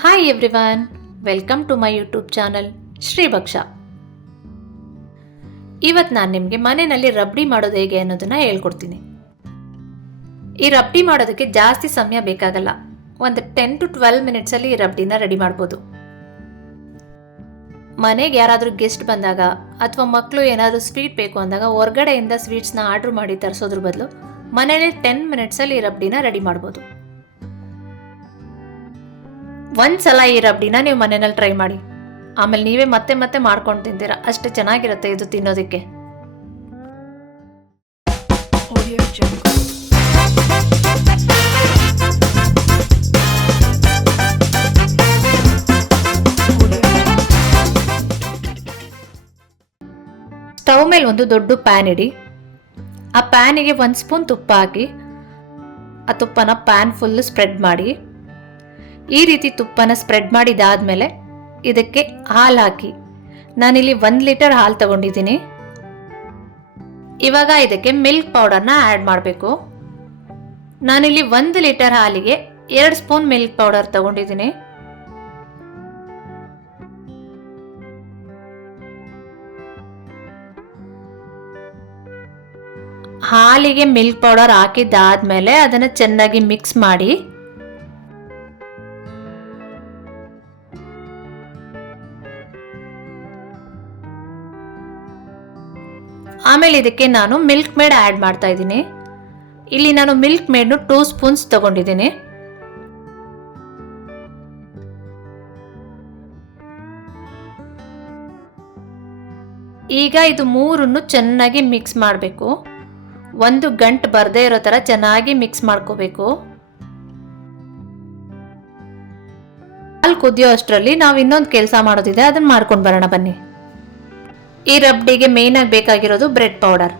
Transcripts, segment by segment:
Hi everyone, welcome to my YouTube channel Shribhaksha. ಇವತ್ತು ನಾನು ನಿಮಗೆ ಮನೆಯಲ್ಲಿ ರಬ್ಡಿ ಮಾಡೋದು ಹೇಗೆ ಅನ್ನೋದನ್ನ ಹೇಳ್ಕೊಡ್ತೀನಿ. ಈ ರಬ್ಡಿ ಮಾಡೋದಕ್ಕೆ ಜಾಸ್ತಿ ಸಮಯ ಬೇಕಾಗಲ್ಲ. ಒಂದು 10 to 12 ಮಿನಿಟ್ಸಲ್ಲಿ ಈ ರಬ್ಡಿನ ರೆಡಿ ಮಾಡ್ಬೋದು. ಮನೆಗೆ ಯಾರಾದರೂ ಗೆಸ್ಟ್ ಬಂದಾಗ ಅಥವಾ ಮಕ್ಕಳು ಏನಾದರೂ ಸ್ವೀಟ್ ಬೇಕು ಅಂದಾಗ ಹೊರಗಡೆಯಿಂದ ಸ್ವೀಟ್ಸ್ನ ಆರ್ಡ್ರ್ ಮಾಡಿ ತರಿಸೋದ್ರ ಬದಲು ಮನೇಲಿ 10 ಮಿನಿಟ್ಸಲ್ಲಿ ಈ ರಬ್ಡಿನ ರೆಡಿ ಮಾಡ್ಬೋದು. ಒಂದ್ಸಲ ಈ ರಬ್ಡಿನ ನೀವು ಮನೆಯಲ್ಲಿ ಟ್ರೈ ಮಾಡಿ, ಆಮೇಲೆ ನೀವೇ ಮತ್ತೆ ಮತ್ತೆ ಮಾಡ್ಕೊಂಡು ತಿಂತೀರಾ. ಅಷ್ಟು ಚೆನ್ನಾಗಿರುತ್ತೆ ಇದು ತಿನ್ನೋದಕ್ಕೆ. ಸ್ಟವ್ ಮೇಲೆ ಒಂದು ದೊಡ್ಡ ಪ್ಯಾನ್ ಇಡಿ. ಆ ಪ್ಯಾನಿಗೆ 1 ಸ್ಪೂನ್ ತುಪ್ಪ ಹಾಕಿ ಆ ತುಪ್ಪನ ಪ್ಯಾನ್ ಫುಲ್ ಸ್ಪ್ರೆಡ್ ಮಾಡಿ. ಈ ರೀತಿ ತುಪ್ಪನ ಸ್ಪ್ರೆಡ್ ಮಾಡಿದಾದ್ಮೇಲೆ ಇದಕ್ಕೆ ಹಾಲು ಹಾಕಿ. ನಾನಿಲ್ಲಿ 1 ಲೀಟರ್ ಹಾಲು ತಗೊಂಡಿದ್ದೀನಿ. ಇವಾಗ ಇದಕ್ಕೆ ಮಿಲ್ಕ್ ಪೌಡರ್ನ ಆ್ಯಡ್ ಮಾಡಬೇಕು. ನಾನಿಲ್ಲಿ 1 ಲೀಟರ್ ಹಾಲಿಗೆ 2 ಸ್ಪೂನ್ ಮಿಲ್ಕ್ ಪೌಡರ್ ತಗೊಂಡಿದ್ದೀನಿ. ಹಾಲಿಗೆ ಮಿಲ್ಕ್ ಪೌಡರ್ ಹಾಕಿದ್ದಾದ್ಮೇಲೆ ಅದನ್ನು ಚೆನ್ನಾಗಿ ಮಿಕ್ಸ್ ಮಾಡಿ. ಆಮೇಲೆ ಇದಕ್ಕೆ ನಾನು ಮಿಲ್ಕ್ ಮೇಡ್ ಆ್ಯಡ್ ಮಾಡ್ತಾ ಇದ್ದೀನಿ. ಇಲ್ಲಿ ನಾನು ಮಿಲ್ಕ್ ಮೇಡ್ನು 2 ಸ್ಪೂನ್ಸ್ ತಗೊಂಡಿದ್ದೀನಿ. ಈಗ ಇದು ಮೂರನ್ನು ಚೆನ್ನಾಗಿ ಮಿಕ್ಸ್ ಮಾಡಬೇಕು. ಒಂದು ಗಂಟು ಬರದೇ ಇರೋ ಥರ ಚೆನ್ನಾಗಿ ಮಿಕ್ಸ್ ಮಾಡ್ಕೋಬೇಕು. ಹಾಲು ಕುದಿಯೋ ಅಷ್ಟರಲ್ಲಿ ನಾವು ಇನ್ನೊಂದು ಕೆಲಸ ಮಾಡೋದಿದೆ, ಅದನ್ನ ಮಾಡ್ಕೊಂಡು ಬರೋಣ ಬನ್ನಿ. ಈ ರಬ್ಡಿಗೆ ಮೇನ್ ಆಗಿ ಬೇಕಾಗಿರೋದು ಬ್ರೆಡ್ ಪೌಡರ್.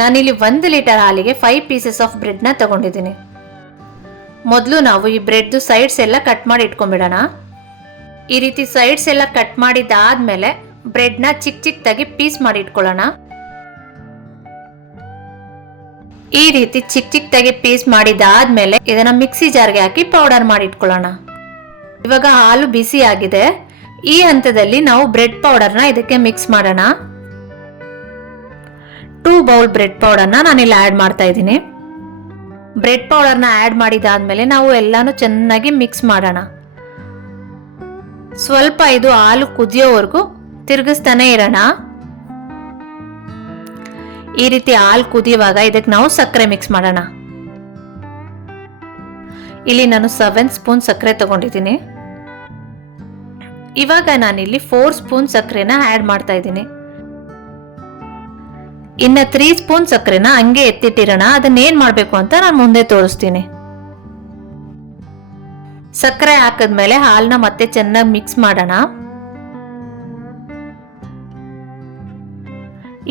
ನಾನಿಲ್ಲಿ 1 ಲೀಟರ್ ಹಾಲಿಗೆ 5 ಪೀಸಸ್ ಆಫ್ ಬ್ರೆಡ್ನ ತಗೊಂಡಿದ್ದೀನಿ. ಮೊದಲು ನಾವು ಈ ಬ್ರೆಡ್ದು ಸೈಡ್ಸ್ ಎಲ್ಲ ಕಟ್ ಮಾಡಿ ಇಟ್ಕೊಂಡ್ಬಿಡೋಣ. ಈ ರೀತಿ ಸೈಡ್ಸ್ ಎಲ್ಲ ಕಟ್ ಮಾಡಿದ್ದಾದ್ಮೇಲೆ ಬ್ರೆಡ್ನ ಚಿಕ್ಕ ಚಿಕ್ಕದಾಗಿ ಪೀಸ್ ಮಾಡಿ ಇಟ್ಕೊಳ್ಳೋಣ. ಈ ರೀತಿ ಚಿಕ್ಕ ಚಿಕ್ಕದಾಗಿ ಪೀಸ್ ಮಾಡಿದಾದ್ಮೇಲೆ ಇದನ್ನ ಮಿಕ್ಸಿ ಜಾರ್ಗೆ ಹಾಕಿ ಪೌಡರ್ ಮಾಡಿ ಇಟ್ಕೊಳ್ಳೋಣ. ಇವಾಗ ಹಾಲು ಬಿಸಿ ಆಗಿದೆ. ಈ ಹಂತದಲ್ಲಿ ನಾವು ಬ್ರೆಡ್ ಪೌಡರ್ನ ಇದಕ್ಕೆ ಮಿಕ್ಸ್ ಮಾಡೋಣ. 2 ಬೌಲ್ ಬ್ರೆಡ್ ಪೌಡರ್ನ ನಾನಿಲ್ಲಿ ಆ್ಯಡ್ ಮಾಡ್ತಾ ಇದ್ದೀನಿ. ಬ್ರೆಡ್ ಪೌಡರ್ನ ಆ್ಯಡ್ ಮಾಡಿದಾದ್ಮೇಲೆ ನಾವು ಎಲ್ಲಾನು ಚೆನ್ನಾಗಿ ಮಿಕ್ಸ್ ಮಾಡೋಣ. ಸ್ವಲ್ಪ ಇದು ಹಾಲು ಕುದಿಯೋವರೆಗೂ ತಿರುಗಿಸ್ತಾನೆ ಇರೋಣ. ಈ ರೀತಿ ಹಾಲು ಕುದಿಯುವಾಗ ಇದಕ್ಕೆ ನಾವು ಸಕ್ಕರೆ ಮಿಕ್ಸ್ ಮಾಡೋಣ. ಇಲ್ಲಿ ನಾನು 7 ಸ್ಪೂನ್ ಸಕ್ಕರೆ ತಗೊಂಡಿದ್ದೀನಿ. ಇವಾಗ ನಾನಿಲ್ಲಿ 4 ಸ್ಪೂನ್ ಸಕ್ಕರೆನ ಆ್ಯಡ್ ಮಾಡ್ತಾ ಇದ್ದೀನಿ. ಇನ್ನು 3 ಸ್ಪೂನ್ ಸಕ್ಕರೆನ ಹಂಗೆ ಎತ್ತಿಟ್ಟಿರೋಣ. ಅದನ್ನೇನ್ ಮಾಡಬೇಕು ಅಂತ ನಾನು ಮುಂದೆ ತೋರಿಸ್ತೀನಿ. ಸಕ್ಕರೆ ಹಾಕಿದ್ಮೇಲೆ ಹಾಲನ್ನ ಮತ್ತೆ ಚೆನ್ನಾಗಿ ಮಿಕ್ಸ್ ಮಾಡೋಣ.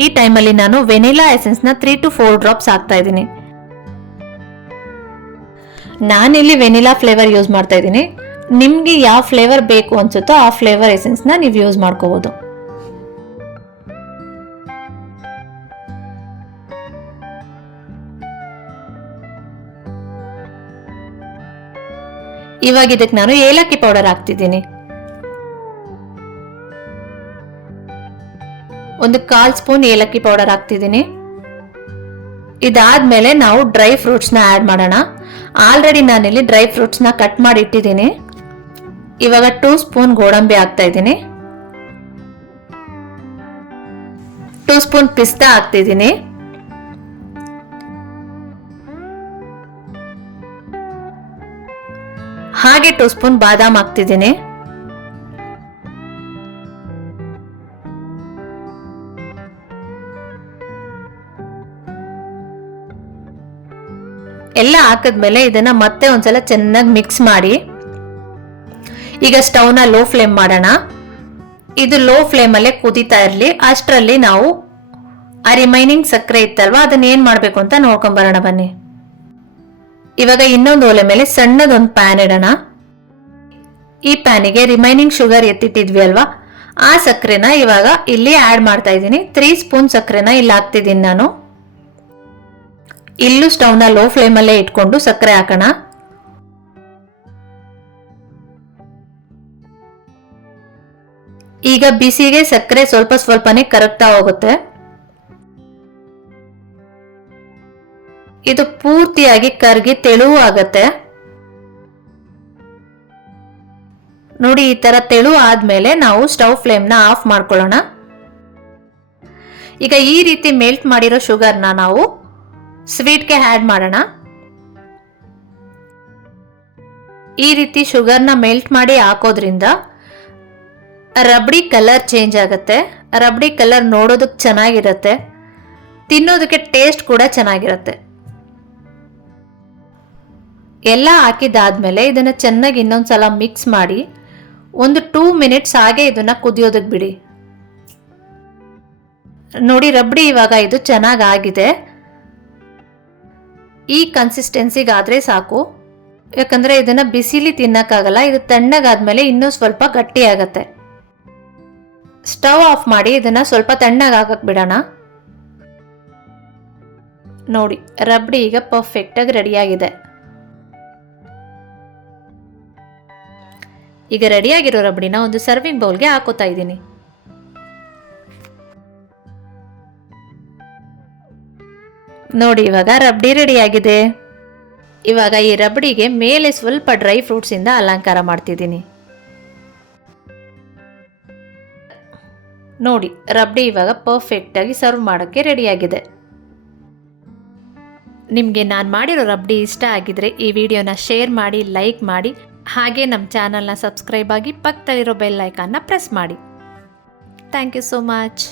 ಈ ಟೈಮಲ್ಲಿ ನಾನು ವೆನಿಲಾ ಎಸೆನ್ಸ್ನ 3 to 4 ಡ್ರಾಪ್ಸ್ ಹಾಕ್ತಾ ಇದ್ದೀನಿ. ನಾನಿಲ್ಲಿ ವೆನಿಲಾ ಫ್ಲೇವರ್ ಯೂಸ್ ಮಾಡ್ತಾ ಇದ್ದೀನಿ. ನಿಮ್ಗೆ ಯಾವ ಫ್ಲೇವರ್ ಬೇಕು ಅನ್ಸುತ್ತೋ ಆ ಫ್ಲೇವರ್ ಎಸೆನ್ಸ್ನ ನೀವು ಯೂಸ್ ಮಾಡ್ಕೋಬಹುದು. ಇವಾಗ ಇದಕ್ಕೆ ನಾನು ಏಲಕ್ಕಿ ಪೌಡರ್ ಹಾಕ್ತಿದ್ದೀನಿ. ಒಂದು 1/4 ಸ್ಪೂನ್ ಏಲಕ್ಕಿ ಪೌಡರ್ ಹಾಕ್ತಿದ್ದೀನಿ. ಇದಾದ್ಮೇಲೆ ನಾವು ಡ್ರೈ ಫ್ರೂಟ್ಸ್ನ ಆ್ಯಡ್ ಮಾಡೋಣ. ಆಲ್ರೆಡಿ ನಾನಿಲ್ಲಿ ಡ್ರೈ ಫ್ರೂಟ್ಸ್ನ ಕಟ್ ಮಾಡಿ ಇಟ್ಟಿದ್ದೀನಿ. ಇವಾಗ 2 ಸ್ಪೂನ್ ಗೋಡಂಬಿ ಹಾಕ್ತಾ ಇದ್ದೀನಿ. 2 ಸ್ಪೂನ್ ಪಿಸ್ತಾ ಹಾಕ್ತಿದ್ದೀನಿ. ಹಾಗೆ 2 ಸ್ಪೂನ್ ಬಾದಾಮ್ ಹಾಕ್ತಿದ್ದೀನಿ. ಎಲ್ಲ ಹಾಕಿದ್ಮೇಲೆ ಇದನ್ನ ಮತ್ತೆ ಒಂದ್ಸಲ ಚೆನ್ನಾಗಿ ಮಿಕ್ಸ್ ಮಾಡಿ. ಈಗ ಸ್ಟವ್ನ ಲೋ ಫ್ಲೇಮ್ ಮಾಡೋಣ. ಇದು ಲೋ ಫ್ಲೇಮಲ್ಲೇ ಕುದೀತಾ ಇರಲಿ. ಅಷ್ಟರಲ್ಲಿ ನಾವು ಆ ರಿಮೈನಿಂಗ್ ಸಕ್ಕರೆ ಇತ್ತಲ್ವಾ, ಅದನ್ನ ಏನ್ ಮಾಡ್ಬೇಕು ಅಂತ ನೋಡ್ಕೊಂಡ್ ಬರೋಣ ಬನ್ನಿ. ಇವಾಗ ಇನ್ನೊಂದು ಒಲೆ ಮೇಲೆ ಸಣ್ಣದೊಂದು ಪ್ಯಾನ್ ಇಡೋಣ. ಈ ಪ್ಯಾನಿಗೆ ರಿಮೈನಿಂಗ್ ಶುಗರ್ ಎತ್ತಿಟ್ಟಿದ್ವಿ ಅಲ್ವಾ, ಆ ಸಕ್ಕರೆನ ಇವಾಗ ಇಲ್ಲಿ ಆ್ಯಡ್ ಮಾಡ್ತಾ ಇದ್ದೀನಿ. 3 ಸ್ಪೂನ್ ಸಕ್ಕರೆನ ಇಲ್ಲಿ ಹಾಕ್ತಿದ್ದೀನಿ ನಾನು. ಇಲ್ಲೂ ಸ್ಟವ್ನ ಲೋ ಫ್ಲೇಮಲ್ಲೇ ಇಟ್ಕೊಂಡು ಸಕ್ಕರೆ ಹಾಕೋಣ. ಈಗ ಬಿಸಿಗೆ ಸಕ್ಕರೆ ಸ್ವಲ್ಪ ಸ್ವಲ್ಪನೇ ಕರಗ್ತಾ ಹೋಗುತ್ತೆ. ಇದು ಪೂರ್ತಿಯಾಗಿ ಕರಗಿ ತೆಳು ಆಗತ್ತೆ. ನೋಡಿ, ಈ ತರ ತೆಳು ಆದ್ಮೇಲೆ ನಾವು ಸ್ಟವ್ ಫ್ಲೇಮ್ನ ಆಫ್ ಮಾಡ್ಕೊಳ್ಳೋಣ. ಈಗ ಈ ರೀತಿ ಮೆಲ್ಟ್ ಮಾಡಿರೋ ಶುಗರ್ನ ನಾವು ಸ್ವೀಟ್ಗೆ ಆಡ್ ಮಾಡೋಣ. ಈ ರೀತಿ ಶುಗರ್ನ ಮೆಲ್ಟ್ ಮಾಡಿ ಹಾಕೋದ್ರಿಂದ ರಬಡಿ ಕಲರ್ ಚೇಂಜ್ ಆಗುತ್ತೆ. ರಬಡಿ ಕಲರ್ ನೋಡೋದಕ್ಕೆ ಚೆನ್ನಾಗಿರುತ್ತೆ, ತಿನ್ನೋದಕ್ಕೆ ಟೇಸ್ಟ್ ಕೂಡ ಚೆನ್ನಾಗಿರುತ್ತೆ. ಎಲ್ಲ ಹಾಕಿದಾದ್ಮೇಲೆ ಇದನ್ನ ಚೆನ್ನಾಗಿ ಇನ್ನೊಂದ್ಸಲ ಮಿಕ್ಸ್ ಮಾಡಿ ಒಂದು 2 ಮಿನಿಟ್ಸ್ ಹಾಗೆ ಇದನ್ನ ಕುದಿಯೋದಕ್ಕೆ ಬಿಡಿ. ನೋಡಿ, ರಬಡಿ ಇವಾಗ ಇದು ಚೆನ್ನಾಗಿ ಆಗಿದೆ. ಈ ಕನ್ಸಿಸ್ಟೆನ್ಸಿಗಾದ್ರೆ ಸಾಕು, ಯಾಕಂದ್ರೆ ಇದನ್ನ ಬಿಸಿಲಿ ತಿನ್ನಕ್ಕಾಗಲ್ಲ. ಇದು ತಣ್ಣಗಾದ್ಮೇಲೆ ಇನ್ನೂ ಸ್ವಲ್ಪ ಗಟ್ಟಿ ಆಗತ್ತೆ. ಸ್ಟವ್ ಆಫ್ ಮಾಡಿ ಇದನ್ನ ಸ್ವಲ್ಪ ತಣ್ಣಗಾಗಕ್ ಬಿಡೋಣ. ನೋಡಿ, ರಬಡಿ ಈಗ ಪರ್ಫೆಕ್ಟ್ ಆಗಿ ರೆಡಿಯಾಗಿದೆ. ಈಗ ರೆಡಿಯಾಗಿರೋ ರಬಡಿನ ಒಂದು ಸರ್ವಿಂಗ್ ಬೌಲ್ಗೆ ಹಾಕೋತಾ ಇದ್ದೀನಿ. ನೋಡಿ, ಇವಾಗ ರಬಡಿ ರೆಡಿಯಾಗಿದೆ. ಇವಾಗ ಈ ರಬಡಿಗೆ ಮೇಲೆ ಸ್ವಲ್ಪ ಡ್ರೈ ಫ್ರೂಟ್ಸ್ ಇಂದ ಅಲಂಕಾರ ಮಾಡ್ತಿದ್ದೀನಿ. ನೋಡಿ, ರಬಡಿ ಇವಾಗ ಪರ್ಫೆಕ್ಟ್ ಆಗಿ ಸರ್ವ್ ಮಾಡೋಕ್ಕೆ ರೆಡಿಯಾಗಿದೆ. ನಿಮಗೆ ನಾನು ಮಾಡಿರೋ ರಬಡಿ ಇಷ್ಟ ಆಗಿದ್ರೆ ಈ ವಿಡಿಯೋನ ಶೇರ್ ಮಾಡಿ, ಲೈಕ್ ಮಾಡಿ, ಹಾಗೆ ನಮ್ಮ ಚಾನಲ್ನ ಸಬ್ಸ್ಕ್ರೈಬ್ ಆಗಿ ಪಕ್ಕದಲ್ಲಿರೋ ಬೆಲ್ ಐಕಾನ್ನ ಪ್ರೆಸ್ ಮಾಡಿ. Thank you so much.